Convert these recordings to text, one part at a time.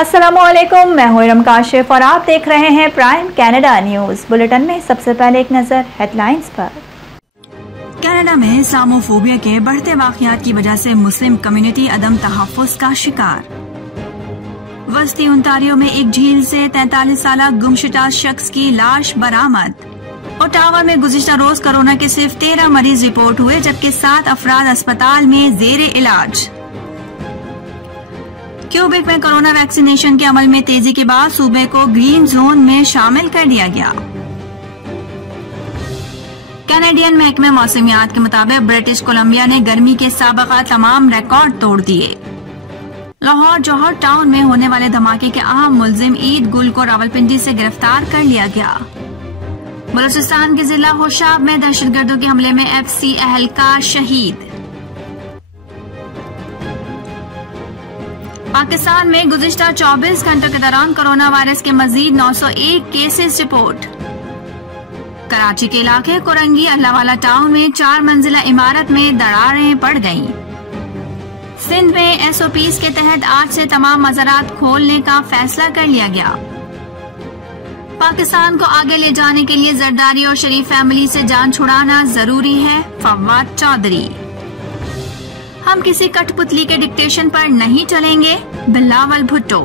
अस्सलामुअलैकुम, मैं हूं इरम काशिफ और आप देख रहे हैं प्राइम कनाडा न्यूज़। बुलेटिन में सबसे पहले एक नजर हेडलाइंस पर। कनाडा में इस्लामोफोबिया के बढ़ते वाकयात की वजह से मुस्लिम कम्युनिटी अदम तहफ़्फ़ुज़ का शिकार। वस्ती ओंटारियो में एक झील से 43 साल गुमशुदा शख्स की लाश बरामद। ओटावा में गुज़िश्ता रोज कोरोना के सिर्फ 13 मरीज रिपोर्ट हुए, जबकि 7 अफराद अस्पताल में ज़ेरे इलाज। क्यूबेक में कोरोना वैक्सीनेशन के अमल में तेजी के बाद सूबे को ग्रीन जोन में शामिल कर दिया गया। कैनेडियन महकमे मौसमियात के मुताबिक ब्रिटिश कोलंबिया ने गर्मी के साबिक़ा तमाम रिकॉर्ड तोड़ दिए। लाहौर जौहर टाउन में होने वाले धमाके के अहम मुलजिम ईद गुल को रावलपिंडी से गिरफ्तार कर लिया गया। बलूचिस्तान के जिला होशाब में दहशतगर्दों के हमले में FC एहलकार शहीद। पाकिस्तान में गुज़िश्ता 24 घंटों के दौरान कोरोना वायरस के मजीद 901 केसेस रिपोर्ट। कराची के इलाके कोरंगी अल्लाहवाला टाउन में 4 मंजिला इमारत में दरारें पड़ गईं। सिंध में SOPs के तहत आज से तमाम मज़ारात खोलने का फैसला कर लिया गया। पाकिस्तान को आगे ले जाने के लिए जरदारी और शरीफ फैमिली से जान छुड़ाना जरूरी है, फवाद चौधरी। हम किसी कठपुतली के डिक्टेशन पर नहीं चलेंगे, बिलावल भुट्टो।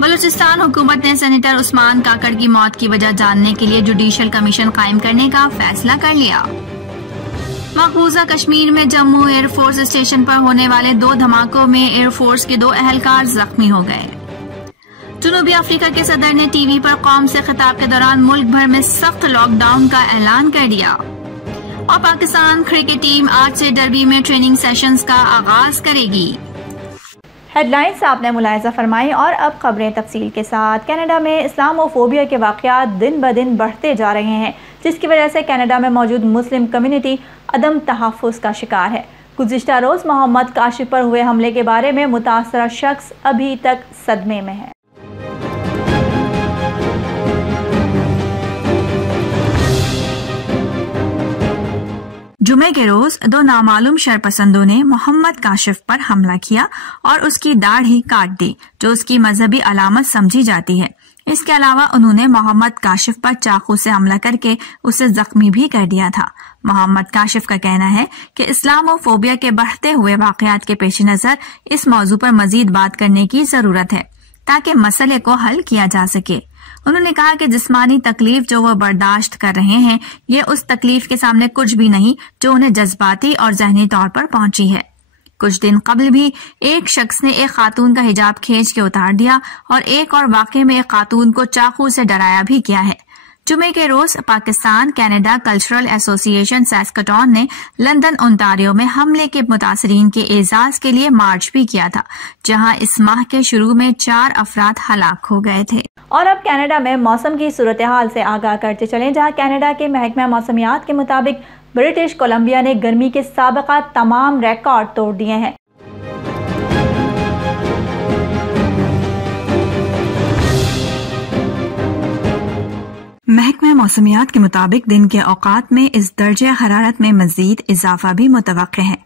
बलूचिस्तान हुकूमत ने सेनेटर उस्मान काकड़ की मौत की वजह जानने के लिए जुडिशल कमीशन कायम करने का फैसला कर लिया। मकबूजा कश्मीर में जम्मू एयरफोर्स स्टेशन पर होने वाले 2 धमाकों में एयरफोर्स के 2 अहलकार जख्मी हो गए। जनूबी अफ्रीका के सदर ने टीवी पर कौम से खिताब के दौरान मुल्क भर में सख्त लॉकडाउन का ऐलान कर दिया। और पाकिस्तान क्रिकेट टीम आज से डर्बी में ट्रेनिंग सेशंस का आगाज करेगी। हेडलाइंस आपने मुलाहिजा फरमाई और अब खबरें तफसील के साथ। कनाडा में इस्लामोफोबिया के वाकयात दिन ब दिन बढ़ते जा रहे हैं, जिसकी वजह से कनाडा में मौजूद मुस्लिम कम्युनिटी अदम तहफ़्फ़ुज़ का शिकार है। गुज़िश्ता रोज़ मोहम्मद काशिफ पर हुए हमले के बारे में मुतासरा शख्स अभी तक सदमे में है। जुमे के रोज 2 नामालूम शरपसंदों ने मोहम्मद काशिफ पर हमला किया और उसकी दाढ़ी काट दी, जो उसकी मजहबी अलामत समझी जाती है। इसके अलावा उन्होंने मोहम्मद काशिफ पर चाकू से हमला करके उसे जख्मी भी कर दिया था। मोहम्मद काशिफ का कहना है कि इस्लामोफोबिया के बढ़ते हुए वाकयात के पेश नजर इस मौजू पर मजीद बात करने की जरूरत है ताकि मसले को हल किया जा सके। उन्होंने कहा कि जिस्मानी तकलीफ जो वो बर्दाश्त कर रहे हैं, ये उस तकलीफ के सामने कुछ भी नहीं जो उन्हें जज्बाती और जहनी तौर पर पहुंची है। कुछ दिन कबल भी एक शख्स ने एक खातून का हिजाब खींच के उतार दिया और एक और वाकये में एक खातून को चाकू से डराया भी किया है। जुमे के रोज पाकिस्तान कनाडा कल्चरल एसोसिएशन सैस्कटॉन ने लंदन ओंटारियो में हमले के मुतासरीन के एजाज के लिए मार्च भी किया था, जहां इस माह के शुरू में 4 अफराद हलाक हो गए थे। और अब कनाडा में मौसम की सूरत हाल से आगाह करते चलें, जहां कनाडा के महकमा मौसमियात के मुताबिक ब्रिटिश कोलंबिया ने गर्मी के साबिक़ा तमाम रिकॉर्ड तोड़ दिए हैं। महकमा मौसमियात के मुताबिक दिन के औकात में इस दर्जे हरारत में मजीद इजाफा भी मुतवक्के है।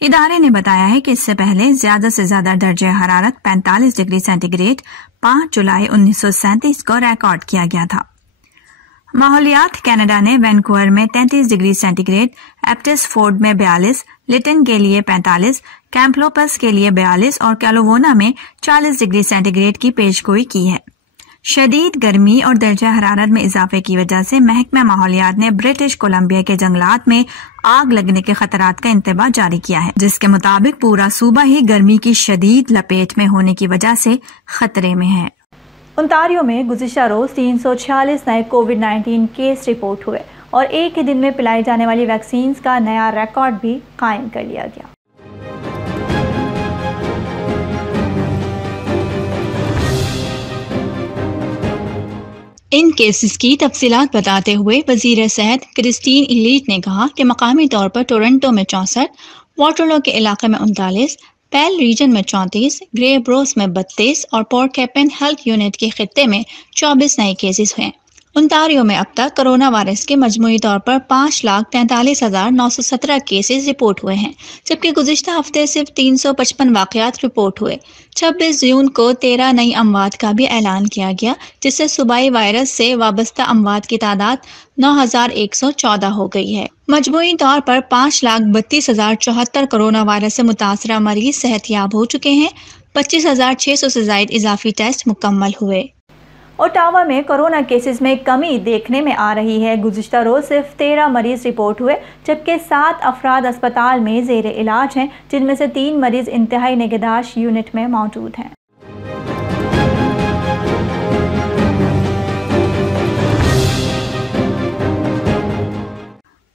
इदारे ने बताया है कि इससे पहले ज्यादा से ज्यादा दर्जे हरारत 45 डिग्री सेंटीग्रेड 5 जुलाई 1937 को रिकॉर्ड किया गया था। माहौलियात कनाडा ने वैनकूवर में 33 डिग्री सेंटीग्रेड, एप्टिसफोर्ड में 42, लिटन के लिए 45, कैम्पलोपस के लिए 42 और कैलोवोना में 40 डिग्री सेंटीग्रेड की पेशगोई की है। शदीद गर्मी और दर्जा हरारत में इजाफे की वजह से महकमा माहौलियात ने ब्रिटिश कोलंबिया के जंगलात में आग लगने के खतरात का इंतबाह जारी किया है, जिसके मुताबिक पूरा सूबा ही गर्मी की शदीद लपेट में होने की वजह से खतरे में है। ओंटारियो में गुज़िश्ता रोज 346 नए कोविड-19 केस रिपोर्ट हुए और एक ही दिन में पिलाई जाने वाली वैक्सीन का नया रिकॉर्ड भी कायम कर लिया गया। इन केसेस की तफसीलात बताते हुए वजीर सेहत क्रिस्टीन इलीट ने कहा कि मकामी तौर पर टोरंटो में 64, वाटरलो के इलाके में 39, पेल रीजन में 34, ग्रे ब्रोस में 32 और पोर्ट कैपन हेल्थ यूनिट के खित्ते में 24 नए केसेस हैं। ओंटारियो में अब तक कोरोना वायरस के मजमूई तौर पर 5,43,917 केसेस रिपोर्ट हुए हैं, जबकि गुज़िश्ता हफ्ते सिर्फ 355 वाक़यात रिपोर्ट हुए। 26 जून को 13 नई अमवात का भी ऐलान किया गया, जिससे सूबाई वायरस से वाबस्ता अमवात की तादाद 9,114 हो गई है। मजमूई तौर पर 5,32,074 कोरोना वायरस से मुतासरा मरीज सेहतयाब हो चुके हैं। 25,600 से ज़ायद इजाफी टेस्ट मुकम्मल हुए। ओटावा में कोरोना केसेस में कमी देखने में आ रही है। गुज़िश्ता रोज सिर्फ 13 मरीज रिपोर्ट हुए, जबकि 7 अफराद अस्पताल में ज़ेर इलाज हैं, जिनमें से 3 मरीज इंतहाई निगहदाश्त यूनिट में मौजूद हैं।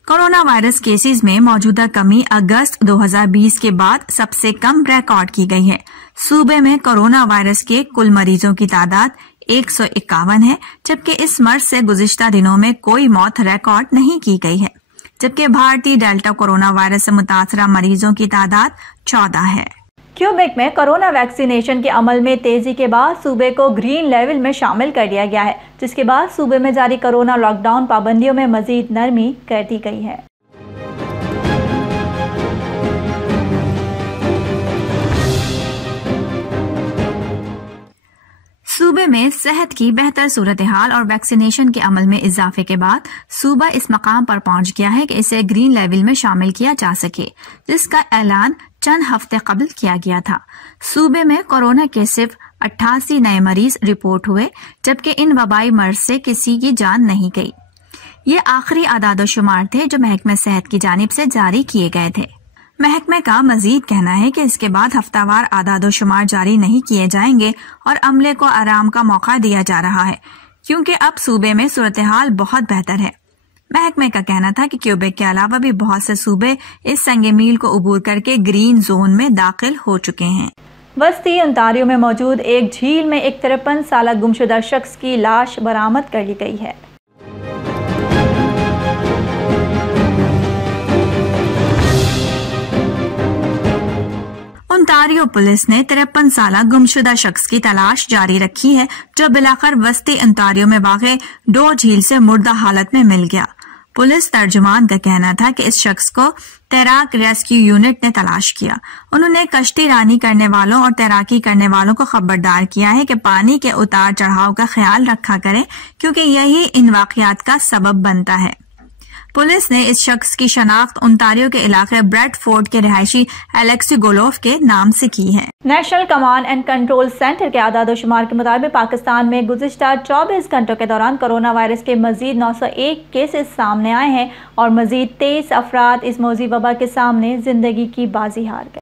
कोरोना वायरस केसेस में मौजूदा कमी अगस्त 2020 के बाद सबसे कम रिकॉर्ड की गई है। सूबे में कोरोना वायरस के कुल मरीजों की तादाद 151 है, जबकि इस मर्ज से गुज़िश्ता दिनों में कोई मौत रिकॉर्ड नहीं की गई है। जबकि भारतीय डेल्टा कोरोना वायरस से मुतासरा मरीजों की तादाद 14 है। क्यूबेक में कोरोना वैक्सीनेशन के अमल में तेजी के बाद सूबे को ग्रीन लेवल में शामिल कर दिया गया है, जिसके बाद सूबे में जारी कोरोना लॉकडाउन पाबंदियों में मजीद नरमी कर दी गई है। सूबे में सेहत की बेहतर सूरत हाल और वैक्सीनेशन के अमल में इजाफे के बाद सूबा इस मकाम पर पहुंच गया है कि इसे ग्रीन लेवल में शामिल किया जा सके, जिसका ऐलान चंद हफ्ते कबल किया गया था। सूबे में कोरोना के सिर्फ 88 नए मरीज रिपोर्ट हुए, जबकि इन वबाई मर्ज से किसी की जान नहीं गई। ये आखिरी आदादोशुमार थे जो महकमे सेहत की जानिब से जारी किए गए थे। महकमे का मजीद कहना है कि इसके बाद हफ्तावार आदादोशुमार जारी नहीं किए जाएंगे और अमले को आराम का मौका दिया जा रहा है, क्योंकि अब सूबे में सूरत हाल बहुत बेहतर है। महकमे का कहना था कि क्यूबेक के अलावा भी बहुत से सूबे इस संगे मील को अबूर करके ग्रीन जोन में दाखिल हो चुके हैं। वस्ती ओंटारियो में मौजूद एक झील में एक 53 साल गुमशुदा शख्स की लाश बरामद कर ली गई है। ओंटारियो पुलिस ने 53 साल गुमशुदा शख्स की तलाश जारी रखी है, जो बिलाखिर वस्ती ओंटारियो में वाक़े डो झील से मुर्दा हालत में मिल गया। पुलिस तर्जुमान का कहना था कि इस शख्स को तैराक रेस्क्यू यूनिट ने तलाश किया। उन्होंने कश्ती रानी करने वालों और तैराकी करने वालों को खबरदार किया है कि पानी के उतार चढ़ाव का ख्याल रखा करें, क्योंकि यही इन वाक़यात का सबब बनता है। पुलिस ने इस शख्स की शनाख्त ओंटारियो के इलाके ब्रेडफोर्ड के रहायशी एलेक्सी गोलोफ के नाम से की है। National command and control centre के आदादोशुमार के मुताबिक पाकिस्तान में गुज़िश्ता 24 घंटों के दौरान कोरोना वायरस के मजीद 901 केसेस सामने आए हैं और मजीद 23 अफराद इस मौजी वबा के सामने जिंदगी की बाजी हार गए।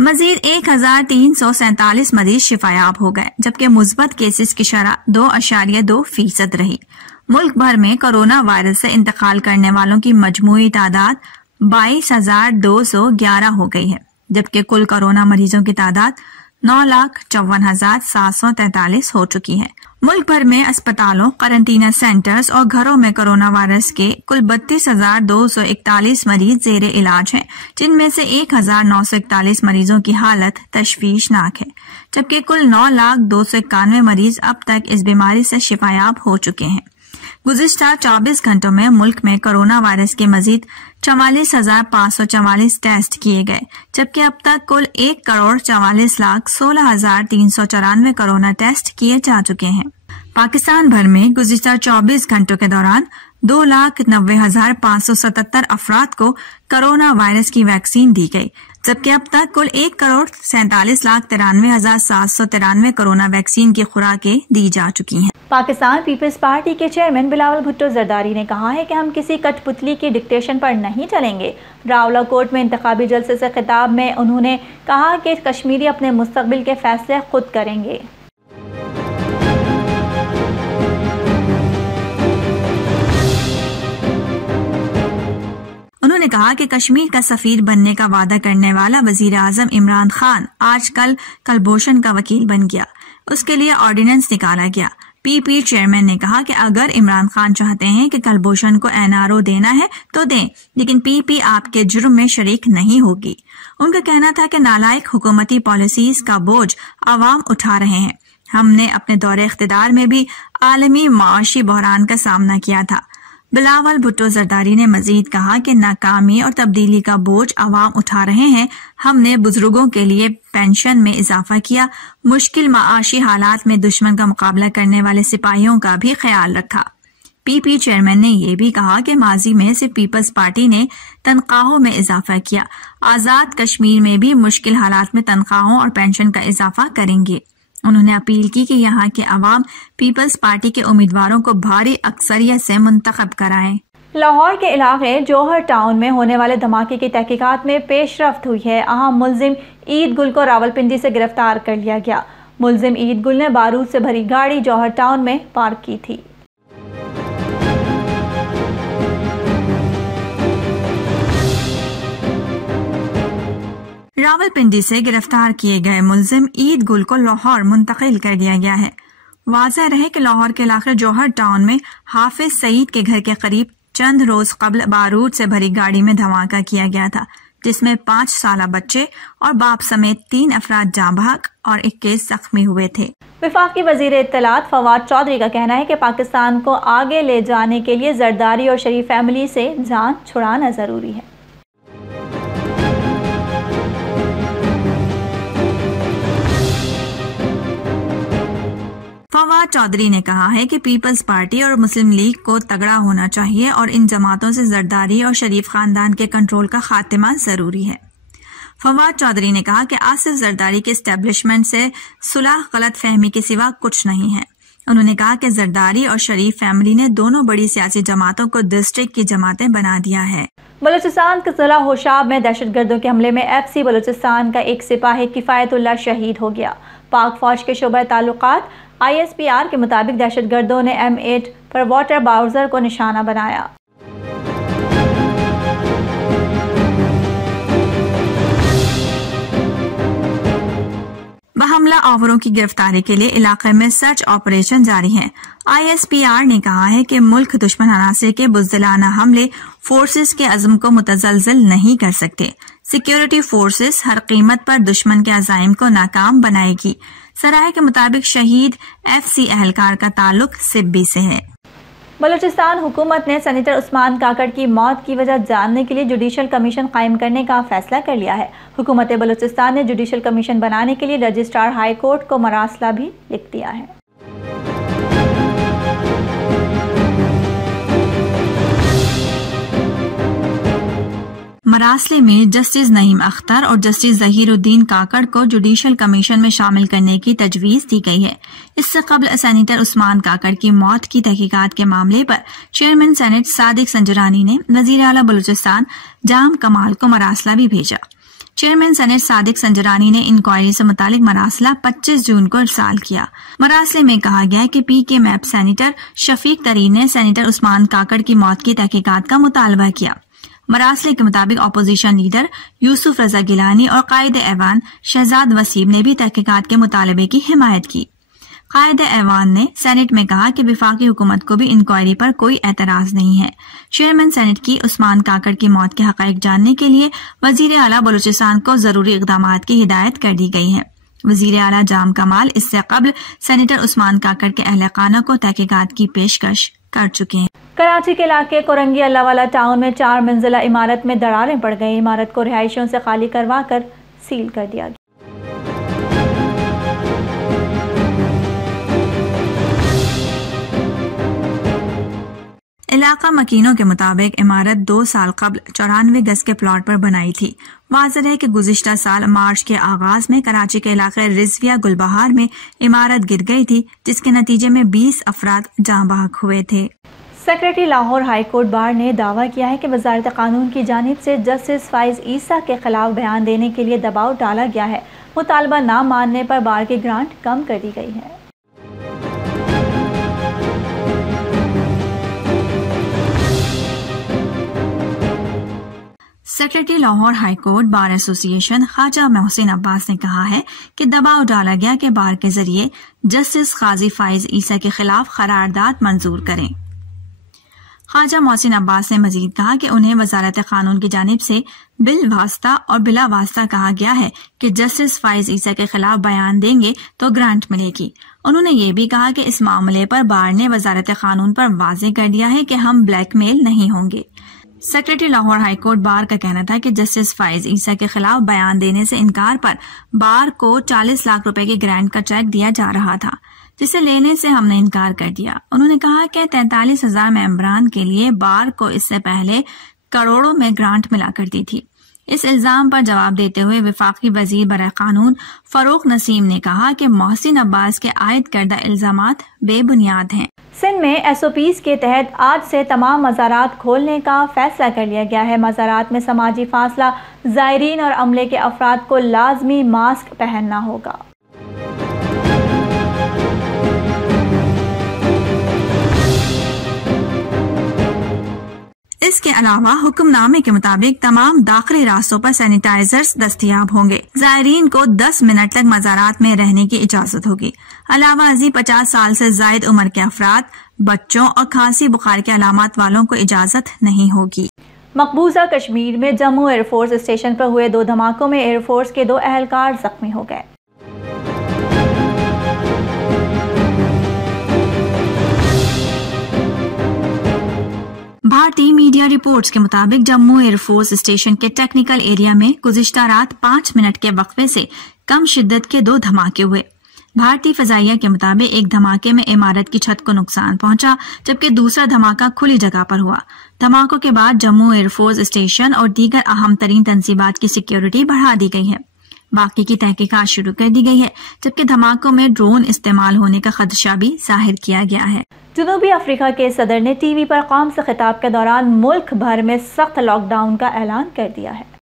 मजीद 1,347 मरीज शिफायाब हो गए, जबकि मुस्बत केसेस की शरह 2.2% रही। मुल्क भर में कोरोना वायरस से इंतकाल करने वालों की मजमूई तादाद 22,211 हो गई है, जबकि कुल कोरोना मरीजों की तादाद 9,54,743 हो चुकी है। मुल्क भर में अस्पतालों, क्वारंटीना सेंटर्स और घरों में कोरोना वायरस के कुल 32,241 मरीज जेर इलाज हैं, जिनमें से 1,941 मरीजों की हालत तशवीशनाक है, जबकि कुल 9,0291 मरीज अब तक इस बीमारी से शिफायाब हो चुके हैं। गुज़िश्ता 24 घंटों में मुल्क में कोरोना वायरस के मजीद 44,544 टेस्ट किए गए, जबकि अब तक कुल 1,44,16,394 कोरोना टेस्ट किए जा चुके हैं। पाकिस्तान भर में गुज़िश्ता 24 घंटों के दौरान 2,90,577 अफराद को कोरोना वायरस की वैक्सीन दी गई, जबकि अब तक कुल 1,47,93,793 कोरोना वैक्सीन की खुराकें दी जा चुकी हैं। पाकिस्तान पीपल्स पार्टी के चेयरमैन बिलावल भुट्टो जरदारी ने कहा है कि हम किसी कठपुतली की डिक्टेशन पर नहीं चलेंगे। रावलाकोट में इंतखाबी जलसे से खिताब में उन्होंने कहा कि कश्मीरी अपने मुस्तकबिल के फैसले खुद करेंगे। उन्होंने कहा कि कश्मीर का सफीर बनने का वादा करने वाला वजीर आजम इमरान खान आजकल कलभूषण का वकील बन गया। उसके लिए ऑर्डिनेंस निकाला गया। पीपी चेयरमैन ने कहा कि अगर इमरान खान चाहते हैं कि कुलभूषण को एनआरओ देना है तो दें, लेकिन पीपी आपके जुर्म में शरीक नहीं होगी। उनका कहना था कि नालायक हुकूमती पॉलिसीज का बोझ आवाम उठा रहे हैं। हमने अपने दौरे इख्तिदार में भी आलमी माशी बहरान का सामना किया था। बिलावल भुट्टो जरदारी ने मजीद कहा कि नाकामी और तब्दीली का बोझ आवाम उठा रहे हैं। हमने बुजुर्गों के लिए पेंशन में इजाफा किया, मुश्किल माशी हालात में दुश्मन का मुकाबला करने वाले सिपाहियों का भी ख्याल रखा। पीपी चेयरमैन ने यह भी कहा कि माजी में सिर्फ पीपल्स पार्टी ने तनख्वाहों में इजाफा किया, आजाद कश्मीर में भी मुश्किल हालात में तनख्वाहों और पेंशन का इजाफा करेंगे। उन्होंने अपील की कि यहाँ के अवाम पीपल्स पार्टी के उम्मीदवारों को भारी अक्सरियत से मुंतखब कराएं। लाहौर के इलाके जौहर टाउन में होने वाले धमाके की तहकीकात में पेशरफ्त हुई है। अहम मुल्जिम ईद गुल को रावलपिंडी से गिरफ्तार कर लिया गया। मुल्जिम ईद गुल ने बारूद से भरी गाड़ी जौहर टाउन में पार्क की थी। रावलपिंडी से गिरफ्तार किए गए मुल्जिम ईद गुल को लाहौर मुंतकिल कर दिया गया है। वाज़ह रहे कि लाहौर के इलाके जौहर टाउन में हाफिज सईद के घर के करीब चंद रोज कबल बारूद से भरी गाड़ी में धमाका किया गया था, जिसमें 5 साला बच्चे और बाप समेत 3 अफराद जाँ बहक और 21 जख्मी हुए थे। वफाकी वजीर इत्तलात फवाद चौधरी का कहना है कि पाकिस्तान को आगे ले जाने के लिए जरदारी और शरीफ फैमिली से जान छुड़ाना जरूरी है। फवाद चौधरी ने कहा है कि पीपल्स पार्टी और मुस्लिम लीग को तगड़ा होना चाहिए और इन जमातों से जरदारी और शरीफ खानदान के कंट्रोल का खात्मा जरूरी है। फवाद चौधरी ने कहा कि आसिफ जरदारी के एस्टेब्लिशमेंट से सुलह गलत फहमी के सिवा कुछ नहीं है। उन्होंने कहा कि जरदारी और शरीफ फैमिली ने दोनों बड़ी सियासी जमातों को डिस्ट्रिक्ट की जमातें बना दिया है। बलूचिस्तान के जिला होशाब में दहशतगर्दों के हमले में FC बलूचिस्तान का एक सिपाही किफायतुल्लाह शहीद हो गया। पाक फौज के शोबा ताल्लुकात ISPR के मुताबिक दहशतगर्दों ने M8 पर वाटर बाउजर को निशाना बनाया। हमला आवरों की गिरफ्तारी के लिए इलाके में सर्च ऑपरेशन जारी है। ISPR ने कहा है कि मुल्क दुश्मन अनासर के बुज़दिलाना हमले फोर्सेस के अज़्म को मुतज़लज़ल नहीं कर सकते। सिक्योरिटी फोर्सेस हर कीमत पर दुश्मन के अज़ाइम को नाकाम बनाएगी। सराय के मुताबिक शहीद FC एहलकार का ताल्लुक सिब्बी से है। बलूचिस्तान हुकूमत ने सेनेटर उस्मान काकड़ की मौत की वजह जानने के लिए जुडिशल कमीशन कायम करने का फैसला कर लिया है। हुकूमत बलूचिस्तान ने जुडिशल कमीशन बनाने के लिए रजिस्ट्रार हाई कोर्ट को मरासला भी लिख दिया है। मरासले में जस्टिस नईम अख्तर और जस्टिस जहीरुद्दीन काकड़ को जुडिशल कमीशन में शामिल करने की तजवीज दी गई है। इससे कबल सेनेटर उस्मान काकड़ की मौत की तहकीकात के मामले पर चेयरमैन सेनेट सादिक संजरानी ने वजीर आला बलूचिस्तान जाम कमाल को मरासला भी भेजा। चेयरमैन सेनेट सादिक संजरानी ने इंक्वायरी से मुतालिक मरासला 25 जून को इरसाल किया। मरासले में कहा गया है कि PK मैप सेनेटर शफीक तरीन ने सेनेटर उस्मान काकड़ की मौत की तहकीकात का मुतालबा किया। मरासले के मुताबिक अपोजिशन लीडर यूसुफ रजा गिलानी और कायदे ऐवान शहजाद वसीम ने भी तहकीकात के मुतालबे की हिमायत की। कायदे ऐवान ने सेनेट में कहा कि वफाकी हुकूमत को भी इंक्वायरी पर कोई एतराज नहीं है। चेयरमैन सेनेट की उस्मान काकड़ की मौत के हकायक जानने के लिए वजीर आला बलूचिस्तान को जरूरी इकदामात की हिदायत कर दी गई है। वजीर आला जाम कमाल इससे कबल सेनेटर उस्मान काकड़ के अहल खाना को तहकीकात की पेशकश कर चुके हैं। कराची के इलाके कोरंगी अल्लाहवाला टाउन में 4 मंजिला इमारत में दरारें पड़ गई। इमारत को रिहायशियों से खाली करवा कर सील कर दिया गया। इलाका मकीनों के मुताबिक इमारत 2 साल कबल 94 गज के प्लॉट पर बनाई थी। वाज़ेह है कि गुज़िश्ता साल मार्च के आगाज में कराची के इलाके रिजविया गुलबहार में इमारत गिर गई थी, जिसके नतीजे में 20 अफराद जाँ बहक हुए थे। Secretary Lahore high court bar ने दावा किया है कि वजारत कानून की जानिब से जस्टिस फाइज ईसा के खिलाफ बयान देने के लिए दबाव डाला गया है। मुतालबा न मानने पर बार की ग्रांट कम कर दी गई है। Secretary Lahore high court bar association Khawaja Mohsin Abbas ने कहा है कि दबाव डाला गया कि बार के जरिए जस्टिस काजी फाइज ईसा के खिलाफ करारदाद मंजूर करें। ख्वाजा मोहसिन अब्बास ने मजीद कहा कि उन्हें वजारत कानून की जानिब से बिल वास्ता और बिला वास्ता कहा गया है कि जस्टिस फाइज ईसा के खिलाफ बयान देंगे तो ग्रांट मिलेगी। उन्होंने ये भी कहा कि इस मामले पर बार ने वजारत कानून पर वाज़ेह कर दिया है कि हम ब्लैकमेल नहीं होंगे। सेक्रेटरी लाहौर हाईकोर्ट बार का कहना था कि जस्टिस फाइज ईसा के खिलाफ बयान देने से इनकार पर बार को 40 लाख रुपए की ग्रांट का चेक दिया जा रहा था, जिसे लेने से हमने इनकार कर दिया। उन्होंने कहा कि 43,000 मेंबरान के लिए बार को इससे पहले करोड़ों में ग्रांट मिला करती थी। इस इल्जाम पर जवाब देते हुए वफाकी वजीर बराए कानून फरूक नसीम ने कहा कि मोहसिन अब्बास के आयद करदा इल्जामात बेबुनियाद हैं। सिंध में SOPs के तहत आज से तमाम मज़ारात खोलने का फैसला कर लिया गया है। मज़ारात में समाजी फासला, ज़ायरीन और अमले के अफराद को लाजमी मास्क पहनना होगा। इसके अलावा हुक्मनामे के मुताबिक तमाम दाखिली रास्तों पर सैनिटाइजर्स दस्तयाब होंगे। ज़ायरीन को 10 मिनट तक मज़ारात में रहने की इजाजत होगी। अलावा 50 साल से जायद उम्र के अफराद, बच्चों और खांसी बुखार के अलामत वालों को इजाजत नहीं होगी। मकबूजा कश्मीर में जम्मू एयरफोर्स स्टेशन पर हुए 2 धमाकों में एयरफोर्स के 2 अहलकार जख्मी हो गए। भारतीय मीडिया रिपोर्ट्स के मुताबिक जम्मू एयरफोर्स स्टेशन के टेक्निकल एरिया में गुज़िश्ता रात 5 मिनट के वक्फे से कम शिद्दत के 2 धमाके हुए। भारतीय फजाइया के मुताबिक एक धमाके में इमारत की छत को नुकसान पहुंचा, जबकि दूसरा धमाका खुली जगह पर हुआ। धमाकों के बाद जम्मू एयरफोर्स स्टेशन और दीगर अहम तरीन तंसीबात की सिक्योरिटी बढ़ा दी गई है। बाकी की तहकीकात शुरू कर दी गई है, जबकि धमाकों में ड्रोन इस्तेमाल होने का खदशा भी जाहिर किया गया है। जनूबी अफ्रीका के सदर ने टीवी पर कौम से खिताब के दौरान मुल्क भर में सख्त लॉकडाउन का ऐलान कर दिया है।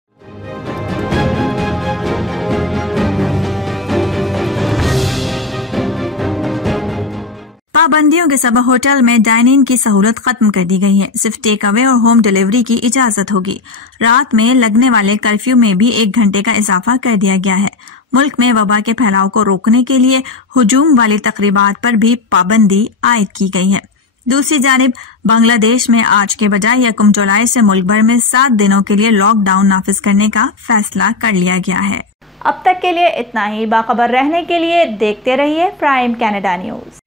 पाबंदियों के सबब होटल में डाइनिंग की सहूलत खत्म कर दी गई है। सिर्फ टेक अवे और होम डिलीवरी की इजाजत होगी। रात में लगने वाले कर्फ्यू में भी 1 घंटे का इजाफा कर दिया गया है। मुल्क में वबा के फैलाव को रोकने के लिए हुजूम वाली तकरीबात पर भी पाबंदी आयद की गई है। दूसरी जानिब बांग्लादेश में आज के बजाय 1 जुलाई से मुल्क भर में 7 दिनों के लिए लॉकडाउन नाफिज करने का फैसला कर लिया गया है। अब तक के लिए इतना ही। बाखबर रहने के लिए देखते रहिए प्राइम कनाडा न्यूज।